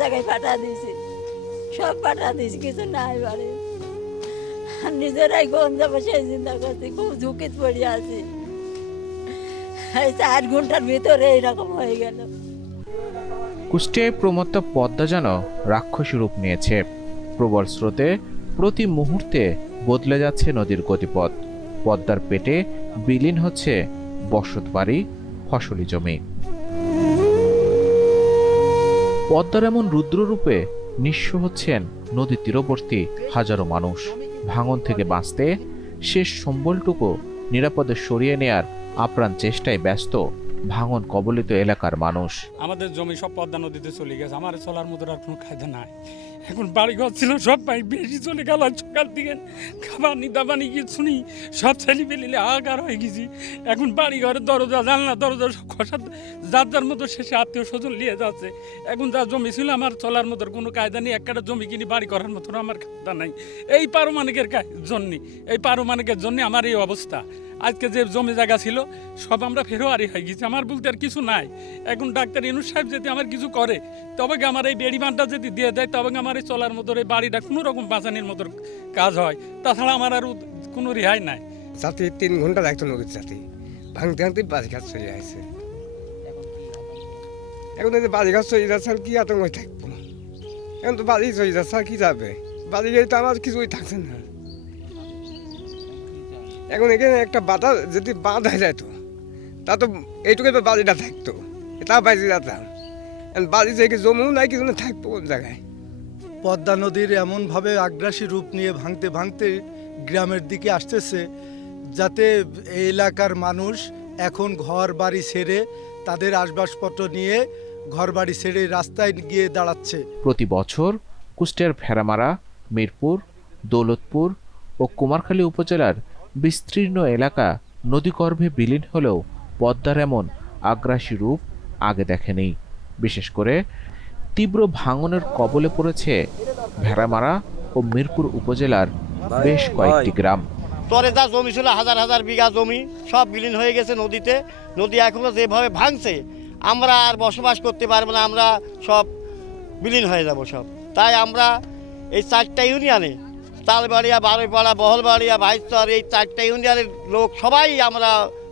জায়গায় পাঠা দিয়েছি। সব পাঠা দিয়েছি, কিছু নাই বাড়ি। নিজেরাই কোন যাব সেই চিন্তা করছি, খুব ঝুঁকিত পড়ে আছি। চার ঘণ্টার ভিতরে এইরকম হয়ে গেল। কুষ্টিয়ায় প্রমত্তা পদ্মা যেন রাক্ষসী রূপ নিয়েছে। প্রবল স্রোতে প্রতি মুহূর্তে বদলে যাচ্ছে নদীর গতিপথ। পদ্মার পেটে বিলীন হচ্ছে বসত বাড়ি ফসলি জমি। পদ্মার এমন রুদ্ররূপে নিঃস্ব হচ্ছেন নদীর তীরবর্তী হাজারো মানুষ। ভাঙন থেকে বাঁচতে শেষ সম্বলটুকু নিরাপদে সরিয়ে নেয়ার আপ্রাণ চেষ্টায় ব্যস্ত ভাঙন কবলিত এলাকার মানুষ। আমাদের জমি সব পদ্মা নদীতে চলে গেছে। আমার চলার মতো আর কোনো কায়দা নাই। এখন বাড়িঘর ছিল, সব ভাই বেশি চলে গেল সকাল থেকে খাবার নি দাবার নি কিছু শুনি সব ছেলে পেলিলে আগার হয়ে গেছি। এখন বাড়ি ঘরের দরজা জানলা দরজা, সব খসা যার যার মতো শেষে আত্মীয় স্বজন নিয়ে যাচ্ছে। এখন যা জমি ছিল, আমার চলার মতো কোনো কায়দা নেই। একটা জমি কিনি, বাড়ি করার মতো আমার কায়দা নাই। এই পারমাণিকের জন্য এই পারমাণিকের জন্য আমার এই অবস্থা। আজকে যে জমি জায়গা ছিল, সব আমরা ফেরোয়ারি হয়ে গেছি। আমার বলতে আর কিছু নাই। এখন ডাক্তার ইনুস সাহেব যদি আমার কিছু করে, তবে আমার এই বেড়িমানটা যদি দিয়ে দেয়, তবে আমার এই চলার মতো, এই বাড়িটা কোনো রকম বাঁচানির মতো কাজ হয়? তাছাড়া আমার আর কোনো রেহাই নাই। জাতি তিন ঘণ্টা লাগতো নদীর জাতি ভাঙতে ভাঙতে বাজি গাছ চলে আসছে এখন বাজি গাছ চলে যাচ্ছে কি আতঙ্ক থাকব? এখন তো বাজি চলে যাচ্ছে কি যাবে? বাজি গেলে তো আমার কিছুই থাকছে না। এখন এখানে একটা বাধা যদি বাঁধ হয়ে যেত তা তো এইটুকু তো বাজিটা থাকতো। তা বাজি যেতাম বাজি থেকে জমিও নাই কিছু না থাকব কোন জায়গায়? পদ্মা নদীর এমনভাবে আগ্রাসী রূপ নিয়ে ভাঙতে ভাঙতে গ্রামের দিকে আসতেছে যাতে এই এলাকার মানুষ এখন ঘর বাড়ি ছেড়ে তাদের আসবাসপত্র নিয়ে ঘর বাড়ি ছেড়ে রাস্তায় গিয়ে দাঁড়াচ্ছে। প্রতি বছর কুষ্টিয়ার ভেড়ামারা মিরপুর দৌলতপুর ও কুমারখালী উপজেলার বিস্তীর্ণ এলাকা নদীগর্ভে বিলীন হলেও পদ্মার এমন আগ্রাসী রূপ আগে দেখেনি। বিশেষ করে তীব্র ভাঙনের কবলে পড়েছে ভেড়ামারা ও মিরপুর উপজেলার বেশ কয়েকটি গ্রাম। তরে যা জমি ছিল, হাজার হাজার বিঘা জমি সব বিলীন হয়ে গেছে নদীতে। নদী এখনও যেভাবে ভাঙছে, আমরা আর বসবাস করতে পারব না, আমরা সব বিলীন হয়ে যাব সব। তাই আমরা এই চারটা ইউনিয়নে তালবাড়িয়া, বারোইপাড়া, বহলবাড়িয়া ভাইস্তর এই চারটা ইউনিয়নের লোক সবাই আমরা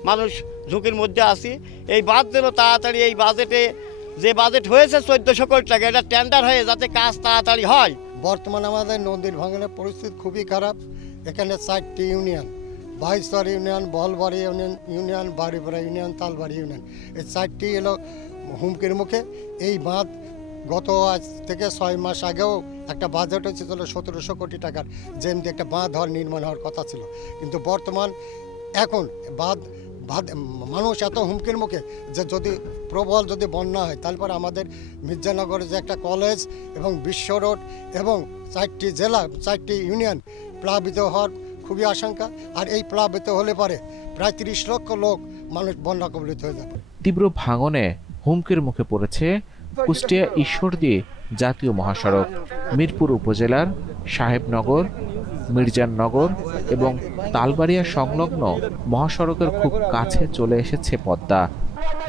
মানুষ ঝুঁকির মধ্যে আছি। এই বাদ যেন তাড়াতাড়ি, এই বাজেটে যে বাজেট হয়েছে চোদ্দোশো কোটি টাকা, এটা টেন্ডার হয়ে যাতে কাজ তাড়াতাড়ি হয়। বর্তমানে আমাদের নদীর ভাঙনের পরিস্থিতি খুবই খারাপ। এখানে চারটি union Baishar union Bahalbari union union Baripara union Talbari union. এই চারটি এলো হুমকির মুখে। এই বাঁধ গত আজ থেকে ছয় মাস আগেও একটা বাজেট হয়েছিল সতেরোশো কোটি টাকার, যেমনি একটা বাঁধ হওয়ার নির্মাণ হওয়ার কথা ছিল। কিন্তু বর্তমান এখন বাঁধ মানুষ এত হুমকির মুখে যে যদি প্রবল যদি বন্যা হয় তারপর আমাদের মির্জানগরে যে একটা কলেজ এবং বিশ্ব রোড এবং চারটি জেলা, চারটি ইউনিয়ন প্লাবিত হওয়ার খুবই আশঙ্কা। আর এই প্লাবিত হলে পারে প্রায় তিরিশ লক্ষ লোক মানুষ বন্যা কবলিত হয়ে যাবে। তীব্র ভাঙনে হুমকির মুখে পড়েছে কুষ্টিয়া ঈশ্বরদী জাতীয় মহাসড়ক, মিরপুর উপজেলার সাহেবনগর মির্জাননগর এবং তালবাড়িয়া সংলগ্ন মহাসড়কের খুব কাছে চলে এসেছে পদ্মা।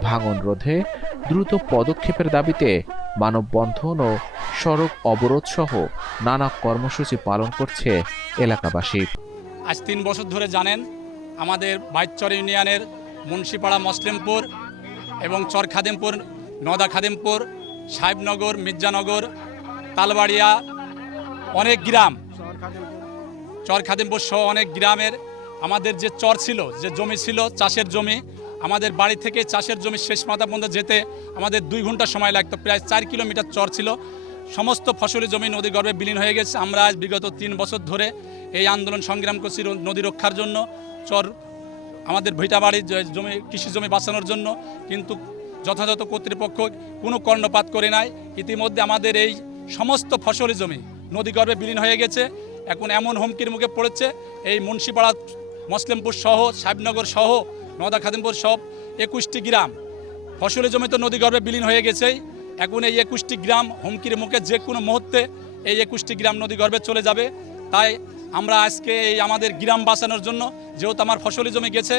ভাঙন রোধে দ্রুত পদক্ষেপের দাবিতে মানববন্ধন ও সড়ক অবরোধ সহ নানা কর্মসূচি পালন করছে এলাকাবাসী। আজ তিন বছর ধরে জানেন, আমাদের বাইচর ইউনিয়নের মুন্সিপাড়া মসলিমপুর এবং চর খাদিমপুর নদা খাদিমপুর সাহেবনগর, মির্জানগর, তালবাড়িয়া, অনেক গ্রাম। চর খাদিমপুর সহ অনেক গ্রামের আমাদের যে চর ছিল, যে জমি ছিল, চাষের জমি, আমাদের বাড়ি থেকে চাষের জমি শেষ মাথা পর্যন্ত যেতে আমাদের দুই ঘণ্টা সময় লাগতো। প্রায় চার কিলোমিটার চর ছিল। সমস্ত ফসলি জমি নদী গর্ভে বিলীন হয়ে গেছে। আমরা আজ বিগত তিন বছর ধরে এই আন্দোলন সংগ্রাম করছি নদী রক্ষার জন্য। চর আমাদের ভিটাবাড়ির যে জমি, কৃষি জমি বাঁচানোর জন্য। কিন্তু যথাযথ কর্তৃপক্ষ কোনো কর্ণপাত করে নাই। ইতিমধ্যে আমাদের এই সমস্ত ফসলি জমি নদীগর্ভে বিলীন হয়ে গেছে। এখন এমন হুমকির মুখে পড়েছে। এই মুন্সিপাড়া, মসলিমপুর সহ, সাহেবনগর সহ নদা খাদিমপুর সব একুশটি গ্রাম। ফসলি জমি তো নদীগর্ভে বিলীন হয়ে গেছেই। এখন এই একুশটি গ্রাম হুমকির মুখে যে কোনো মুহূর্তে এই একুশটি গ্রাম নদীগর্ভে চলে যাবে। তাই আমরা আজকে এই আমাদের গ্রাম বাঁচানোর জন্য, যেহেতু আমার ফসলি জমি গেছে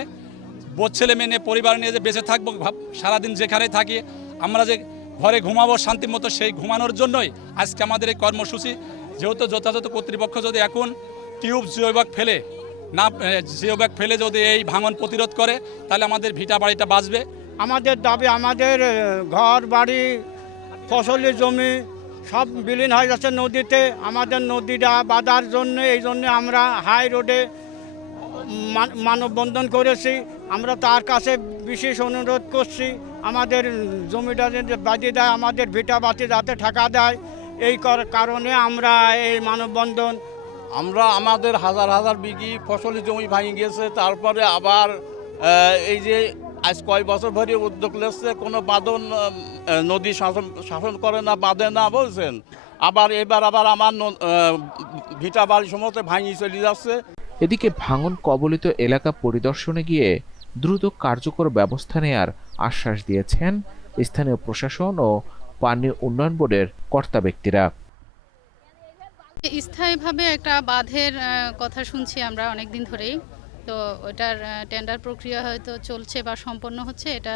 বোধ ছেলে মেয়ে নিয়ে পরিবার নিয়ে যে বেঁচে থাকব সারাদিন যেখানে থাকি, আমরা যে ঘরে ঘুমাবো শান্তি মতো সেই ঘুমানোর জন্যই আজকে আমাদের এই কর্মসূচি। যেহেতু যথাযথ কর্তৃপক্ষ যদি এখন টিউব জিওব্যাগ ফেলে, না জিওব্যাগ ফেলে যদি এই ভাঙন প্রতিরোধ করে, তাহলে আমাদের ভিটা বাড়িটা বাঁচবে। আমাদের দাবি, আমাদের ঘর, বাড়ি, ফসলি জমি সব বিলীন হয়ে যাচ্ছে নদীতে। আমাদের নদীটা বাঁধার জন্য, এই জন্য আমরা হাই রোডে মান- মানববন্ধন করেছি। আমরা তার কাছে বিশেষ অনুরোধ করছি আমাদের জমিটা বাঁধিয়ে দেয় আমাদের ভিটা বাতি যাতে ঠাকা দেয়। এই কর- কারণে আমরা এই মানববন্ধন আমরা আমাদের হাজার হাজার বিঘি ফসলি জমি ভাঙে গেছে তারপরে আবার এই যে আজ কয় বছর ধরে উদ্যোগ নিচ্ছে কোনো বাঁধন নদী শাসন শাসন করে না বাঁধে না বলছেন। আবার এবার আবার আমার ন- ভিটা বাড়ি সমস্ত ভাঙি চলে যাচ্ছে। এদিকে ভাঙন কবলিত এলাকা পরিদর্শনে গিয়ে দ্রুত কার্যকর ব্যবস্থা নেয়ার আশ্বাস দিয়েছেন স্থানীয় প্রশাসন ও পানি উন্নয়ন বোর্ডের কর্তা ব্যক্তিরা। স্থায়ীভাবে একটা বাঁধের কথা শুনছি আমরা অনেক দিন ধরেই। তো ওটার টেন্ডার প্রক্রিয়া হয়তো চলছে বা সম্পন্ন হচ্ছে, এটা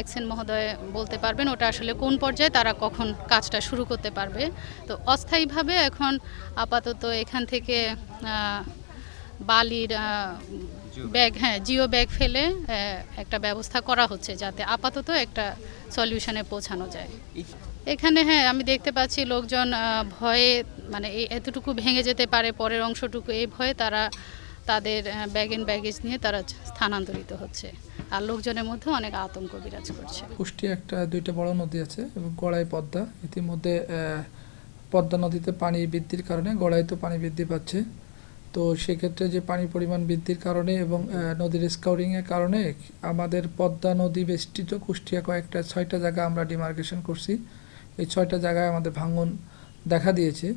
এক্সেন মহোদয় বলতে পারবেন ওটা আসলে কোন পর্যায়ে, তারা কখন কাজটা শুরু করতে পারবে। তো অস্থায়ীভাবে এখন আপাতত এখান থেকে বালির ব্যাগ। হ্যাঁ জিও ব্যাগ ফেলে একটা ব্যবস্থা করা হচ্ছে যাতে আপাতত একটা সলিউশনে পৌঁছানো যায়। এখানে হ্যাঁ আমি দেখতে পাচ্ছি লোকজন ভয়ে মানে এতটুকু ভেঙে যেতে পারে পরের অংশটুকু এই ভয়ে তারা তাদের ব্যাগ এন্ড ব্যাগেজ নিয়ে তারা স্থানান্তরিত হচ্ছে। আর লোকজনের মধ্যে অনেক আতঙ্ক বিরাজ করছে। কুষ্টিয়া একটা দুইটা বড় নদী আছে এবং গড়াই পদ্মা। ইতিমধ্যে পদ্মা নদীতে পানি বৃদ্ধির কারণে গড়াই তো পানি বৃদ্ধি পাচ্ছে। তো সেক্ষেত্রে যে পানি পরিমাণ বৃদ্ধির কারণে এবং নদীর স্কাউরিংয়ের কারণে আমাদের পদ্মা নদী বেষ্টিত কুষ্টিয়া কয়েকটা, ছয়টা জায়গা আমরা ডিমার্কেশন করছি। এই ছয়টা জায়গায় আমাদের ভাঙন দেখা দিয়েছে।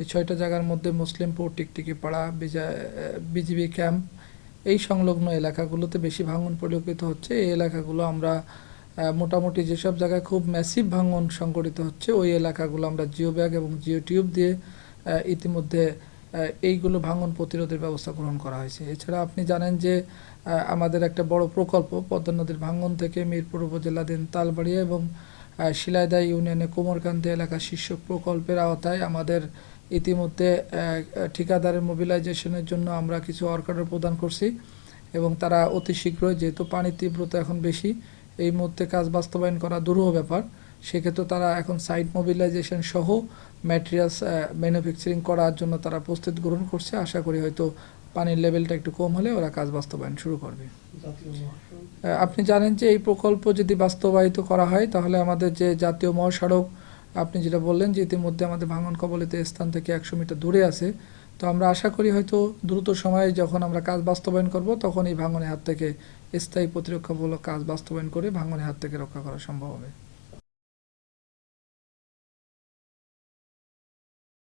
এই ছয়টা জায়গার মধ্যে মুসলিমপুর, টিকটিকি পাড়া বিজিবি ক্যাম্প এই সংলগ্ন এলাকাগুলোতে বেশি ভাঙন পরিলক্ষিত হচ্ছে। এই এলাকাগুলো আমরা মোটামুটি যেসব জায়গায় খুব ম্যাসিভ ভাঙন সংঘটিত হচ্ছে, ওই এলাকাগুলো আমরা জিও ব্যাগ এবং জিও টিউব দিয়ে ইতিমধ্যে এইগুলো ভাঙন প্রতিরোধের ব্যবস্থা গ্রহণ করা হয়েছে। এছাড়া আপনি জানেন যে আমাদের একটা বড় প্রকল্প, পদ্মা নদীর ভাঙন থেকে মিরপুর উপজেলাধীন তালবাড়িয়া এবং শিলাইদা ইউনিয়নে কোমরকান্দি এলাকা শীর্ষক প্রকল্পের আওতায় আমাদের ইতিমধ্যে ঠিকাদারের মোবিলাইজেশনের জন্য আমরা কিছু অর্কার প্রদান করছি এবং তারা অতি শীঘ্রই, যেহেতু পানির তীব্রতা এখন বেশি, এই মুহূর্তে কাজ বাস্তবায়ন করা দুরূহ ব্যাপার। সেক্ষেত্রে তারা এখন সাইট মোবিলাইজেশন সহ ম্যাটেরিয়ালস ম্যানুফ্যাকচারিং করার জন্য তারা প্রস্তুতি গ্রহণ করছে। আশা করি হয়তো পানির লেভেলটা একটু কম হলে ওরা কাজ বাস্তবায়ন শুরু করবে। আপনি জানেন যে এই প্রকল্প যদি বাস্তবায়িত করা হয় তাহলে আমাদের যে জাতীয় মহাসড়ক আপনি যেটা বললেন যে ইতিমধ্যে আমাদের ভাঙন কবলিত স্থান থেকে একশো মিটার দূরে আছে তো আমরা আশা করি হয়তো দ্রুত সময়ে যখন আমরা কাজ বাস্তবায়ন করব তখন এই ভাঙনের হাত থেকে স্থায়ী প্রতিরক্ষামূলক কাজ বাস্তবায়ন করে ভাঙনের হাত থেকে রক্ষা করা সম্ভব হবে।